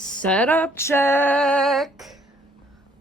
Setup check.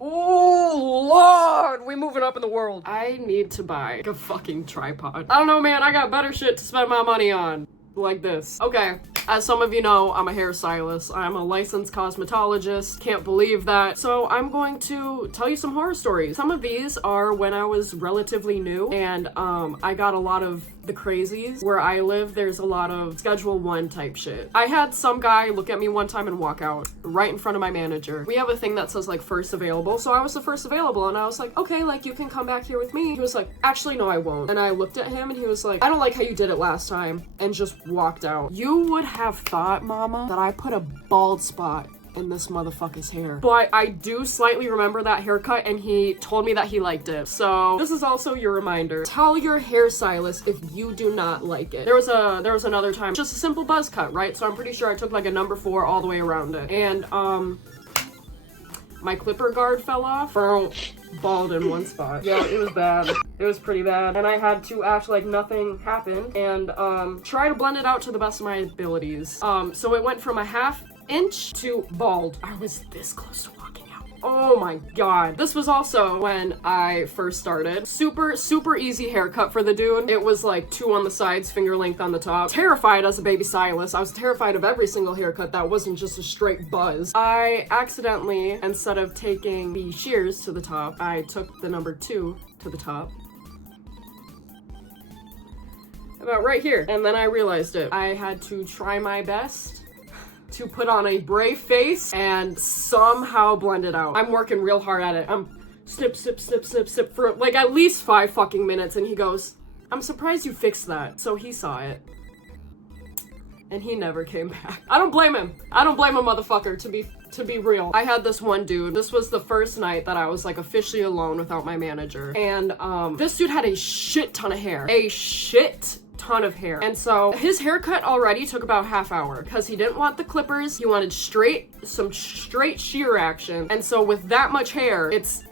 Oh Lord, we moving up in the world. I need to buy a fucking tripod. I don't know, man. I got better shit to spend my money on. Like this. Okay, as some of you know, I'm a hairstylist. I'm a licensed cosmetologist. Can't believe that. So I'm going to tell you some horror stories. Some of these are when I was relatively new and I got a lot of the crazies. Where I live, there's a lot of Schedule 1 type shit. I had some guy look at me one time and walk out right in front of my manager. We have a thing that says like first available, so I was the first available and I was like, okay, like you can come back here with me. He was like, actually no, I won't. And I looked at him and he was like, I don't like how you did it last time, and just walked out. You would have thought, mama, that I put a bald spot in this motherfucker's hair. But I do slightly remember that haircut and he told me that he liked it. So this is also your reminder. Tell your hairstylist if you do not like it. There was another time, just a simple buzz cut, right? So I'm pretty sure I took like a number 4 all the way around it. And my clipper guard fell off. Bald in one spot. Yeah, it was bad. It was pretty bad. And I had to act like nothing happened and try to blend it out to the best of my abilities. So it went from a ½ inch to bald. I was this close to walking out. Oh my god. This was also when I first started. Super easy haircut for the dude. It was like 2 on the sides, finger length on the top. Terrified as a baby stylist. I was terrified of every single haircut that wasn't just a straight buzz. I accidentally, instead of taking the shears to the top, I took the number 2 to the top. About right here. And then I realized it. I had to try my best to put on a brave face and somehow blend it out. I'm working real hard at it. I'm snip for like at least 5 fucking minutes, and he goes, I'm surprised you fixed that. So he saw it. And he never came back. I don't blame him. I don't blame a motherfucker, to be real. I had this one dude. This was the first night that I was like officially alone without my manager. And this dude had a shit ton of hair. A shit ton of hair. And so his haircut already took about ½ hour because he didn't want the clippers. He wanted some straight shear action. And so with that much hair, it's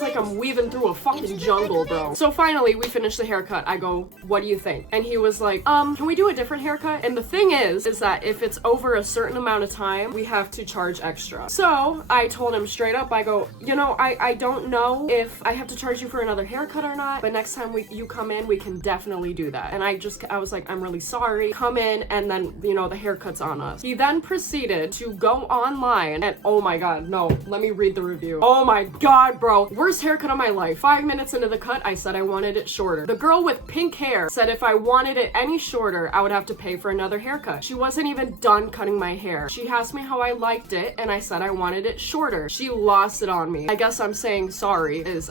like I'm weaving through a fucking jungle, bro. So finally, we finished the haircut. I go, what do you think? And he was like, can we do a different haircut? And the thing is that if it's over a certain amount of time, we have to charge extra. So I told him straight up, I go, you know, I don't know if I have to charge you for another haircut or not, but next time you come in, we can definitely do that. And I was like, I'm really sorry. Come in, and then, you know, the haircut's on us. He then proceeded to go online and, oh my god, no, let me read the review. Oh my god, bro. Worst haircut of my life. 5 minutes into the cut, I said I wanted it shorter. The girl with pink hair said if I wanted it any shorter, I would have to pay for another haircut. She wasn't even done cutting my hair. She asked me how I liked it, and I said I wanted it shorter. She lost it on me. I guess I'm saying sorry is,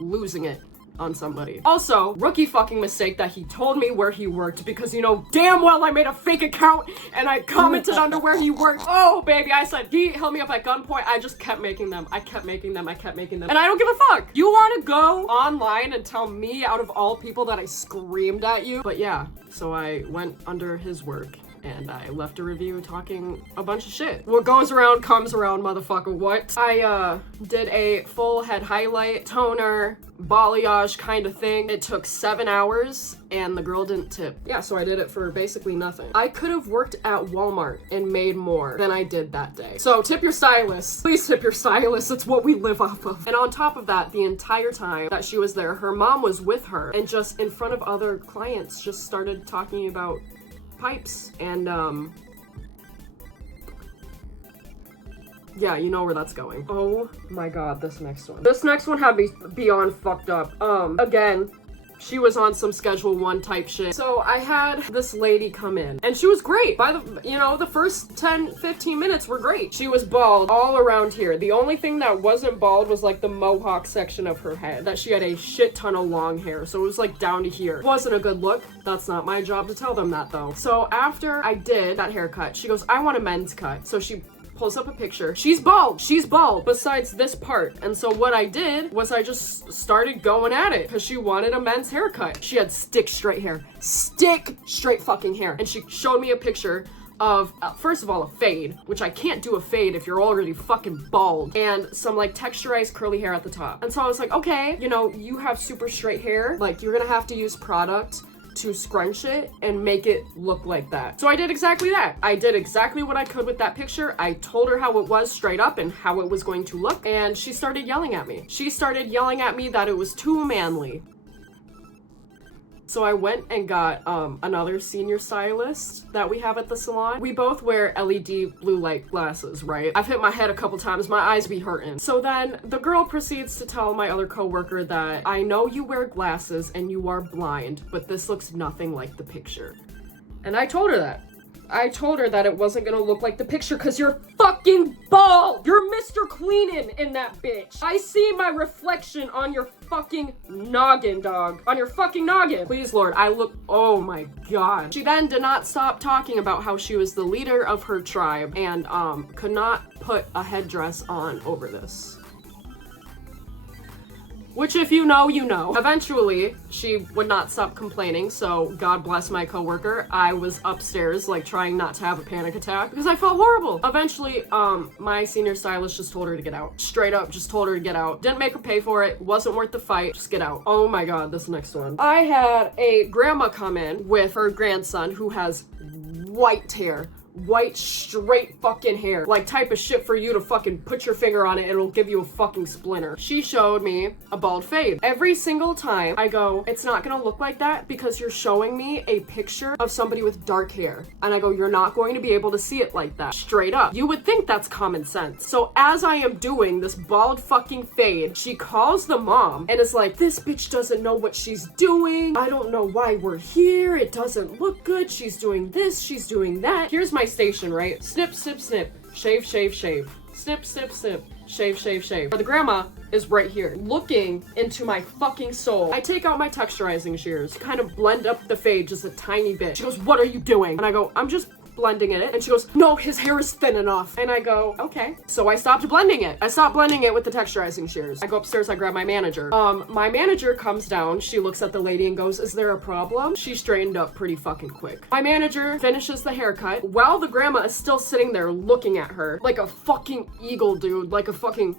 losing it on somebody. Also, rookie fucking mistake that he told me where he worked, because you know damn well I made a fake account and I commented under where he worked. Oh baby, I said he held me up at gunpoint. I just kept making them. I kept making them. And I don't give a fuck. You want to go online and tell me out of all people that I screamed at you? But yeah, so I went under his work and I left a review talking a bunch of shit. What goes around comes around, motherfucker, what? I did a full head highlight, toner, balayage kind of thing. It took 7 hours and the girl didn't tip. Yeah, so I did it for basically nothing. I could have worked at Walmart and made more than I did that day. So tip your stylist. Please tip your stylist. It's what we live off of. And on top of that, the entire time that she was there, her mom was with her and just in front of other clients just started talking about pipes and yeah, you know where that's going. Oh my god, this next one had me beyond fucked up. Again, she was on some Schedule 1 type shit. So I had this lady come in and she was great. The first 10-15 minutes were great. She was bald all around here. The only thing that wasn't bald was like the mohawk section of her head, that she had a shit ton of long hair. So it was like down to here. Wasn't a good look. That's not my job to tell them that though. So after I did that haircut, she goes, I want a men's cut. So she pulls up a picture. She's bald besides this part. And so what I did was I just started going at it because she wanted a men's haircut. She had stick straight fucking hair. And she showed me a picture of, first of all, a fade, which I can't do a fade if you're already fucking bald, and some like texturized curly hair at the top. And so I was like, okay, you know, you have super straight hair, like you're gonna have to use product to scrunch it and make it look like that. So I did exactly that. I did exactly what I could with that picture. I told her how it was straight up and how it was going to look, and she started yelling at me. She started yelling at me that it was too manly. So I went and got another senior stylist that we have at the salon. We both wear LED blue light glasses, right? I've hit my head a couple times, my eyes be hurting. So then the girl proceeds to tell my other coworker that I know you wear glasses and you are blind, but this looks nothing like the picture. And I told her that. I told her that it wasn't gonna look like the picture because you're fucking bald. You're Mr. Cleanin' in that bitch. I see my reflection on your fucking noggin, dog. On your fucking noggin. Please, Lord, I look, oh my God. She then did not stop talking about how she was the leader of her tribe and could not put a headdress on over this. Which, if you know, you know. Eventually, she would not stop complaining, so God bless my coworker. I was upstairs, like, trying not to have a panic attack because I felt horrible. Eventually, my senior stylist just told her to get out. Straight up, just told her to get out. Didn't make her pay for it. Wasn't worth the fight. Just get out. Oh my God, this next one. I had a grandma come in with her grandson who has white hair. White, straight fucking hair. Like type of shit for you to fucking put your finger on it, it'll give you a fucking splinter. She showed me a bald fade. Every single time I go, it's not gonna look like that because you're showing me a picture of somebody with dark hair. And I go, you're not going to be able to see it like that. Straight up. You would think that's common sense. So as I am doing this bald fucking fade, she calls the mom and is like, this bitch doesn't know what she's doing. I don't know why we're here. It doesn't look good. She's doing this. She's doing that. Here's my station, right? Snip, snip, snip. Shave, shave, shave. Snip, snip, snip. Shave, shave, shave. The grandma is right here, looking into my fucking soul. I take out my texturizing shears to kind of blend up the fade just a tiny bit. She goes, what are you doing? And I go, I'm just blending it. And she goes, no, his hair is thin enough. And I go, okay. So I stopped blending it. I stopped blending it with the texturizing shears. I go upstairs, I grab my manager. My manager comes down, she looks at the lady and goes, is there a problem? She straightened up pretty fucking quick. My manager finishes the haircut while the grandma is still sitting there looking at her like a fucking eagle, dude. Like a fucking...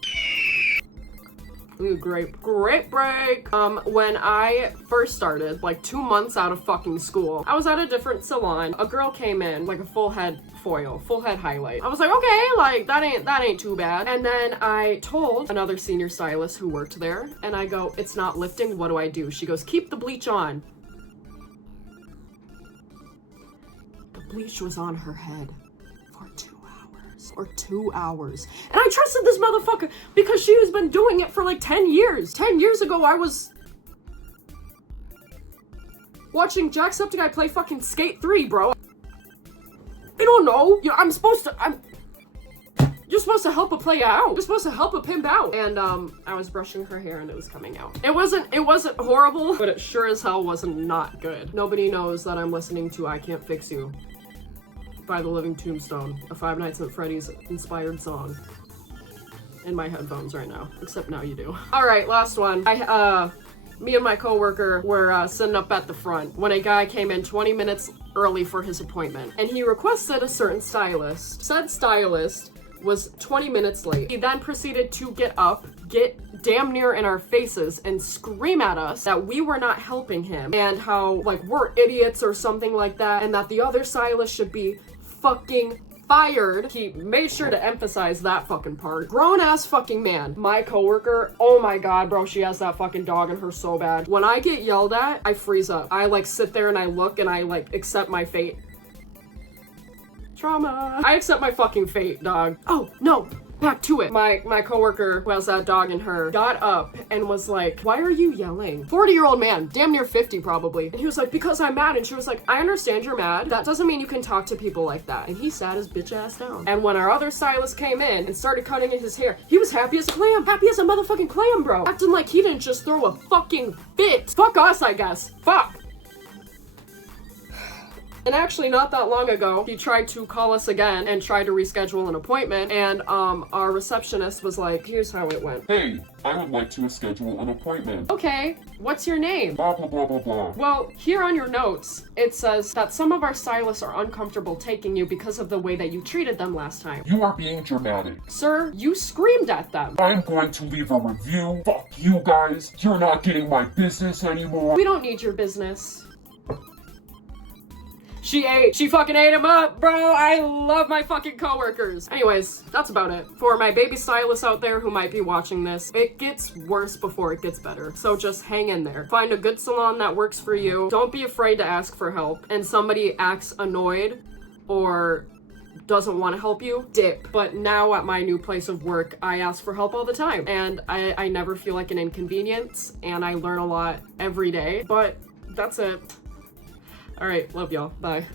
Ooh, great break. When I first started, like 2 months out of fucking school, I was at a different salon. A girl came in, like a full head foil, full head highlight. I was like, okay, like that ain't too bad. And then I told another senior stylist who worked there, and I go, it's not lifting, what do I do? She goes, keep the bleach on. The bleach was on her head for 2 hours. And I trusted this motherfucker because she has been doing it for like 10 years. 10 years ago, I was watching Jacksepticeye play fucking Skate 3, bro. I don't know. You know, you're supposed to help a player out. You're supposed to help a pimp out. And I was brushing her hair and it was coming out. It wasn't horrible, but it sure as hell wasn't not good. Nobody knows that I'm listening to I Can't Fix You by The Living Tombstone, a Five Nights at Freddy's inspired song in my headphones right now. Except now you do. All right, last one. Me and my coworker were sitting up at the front when a guy came in 20 minutes early for his appointment, and he requested a certain stylist. Said stylist was 20 minutes late. He then proceeded to get up, get damn near in our faces, and scream at us that we were not helping him and how, like, we're idiots or something like that, and that the other stylist should be fucking fired. He made sure to emphasize that fucking part. Grown ass fucking man. My coworker, oh my God, bro, she has that fucking dog in her so bad. When I get yelled at, I freeze up. I like sit there and I look and I like accept my fate. Trauma. I accept my fucking fate, dog. Oh, no. Back to it. My coworker who has that dog in her got up and was like, why are you yelling? 40-year-old man, damn near 50 probably. And he was like, because I'm mad. And she was like, I understand you're mad. That doesn't mean you can talk to people like that. And he sat his bitch ass down. And when our other stylist came in and started cutting in his hair, he was happy as a clam. Happy as a motherfucking clam, bro. Acting like he didn't just throw a fucking fit. Fuck us, I guess. Fuck. And actually, not that long ago, he tried to call us again and tried to reschedule an appointment, and our receptionist was like, here's how it went. Hey, I would like to schedule an appointment. Okay, what's your name? Blah, blah, blah, blah, blah. Well, here on your notes, it says that some of our stylists are uncomfortable taking you because of the way that you treated them last time. You are being dramatic. Sir, you screamed at them. I'm going to leave a review. Fuck you guys. You're not getting my business anymore. We don't need your business. She fucking ate him up, bro. I love my fucking coworkers. Anyways, that's about it. For my baby stylists out there who might be watching this, it gets worse before it gets better. So just hang in there. Find a good salon that works for you. Don't be afraid to ask for help. And somebody acts annoyed or doesn't want to help you, dip. But now at my new place of work, I ask for help all the time. And I never feel like an inconvenience. And I learn a lot every day. But that's it. All right, love y'all. Bye.